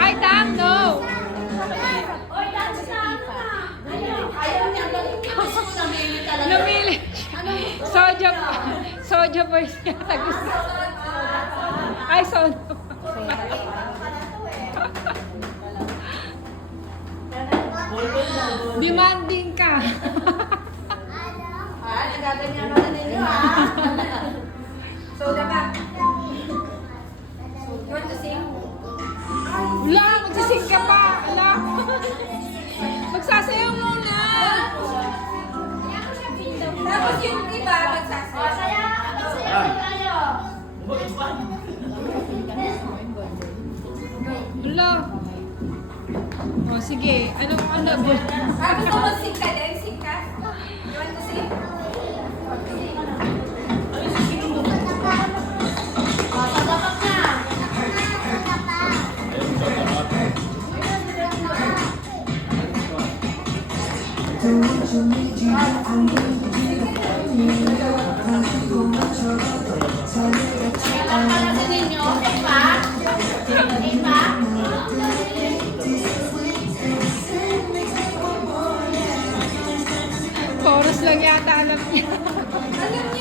Ay, damn, no! Oy, dance na! Ayaw niya. Namili talaga. Namili. Soja boys yata gusto. Ay, soda. Demanding ka. Nagaganyan ka na ninyo, ha? Soda ka. You want to sing? Wala, magsising ka pa. Wala. Magsasayaw muna. Tapos yung iba, magsasayaw. Wala. O, sige. Anong ano? Gusto mo sing ka din? Sing ka? You want to sing? Sadapak na. Kailan pala sa ninyo? Iba? Iba? Chorus lang yata alam niya. Alam niya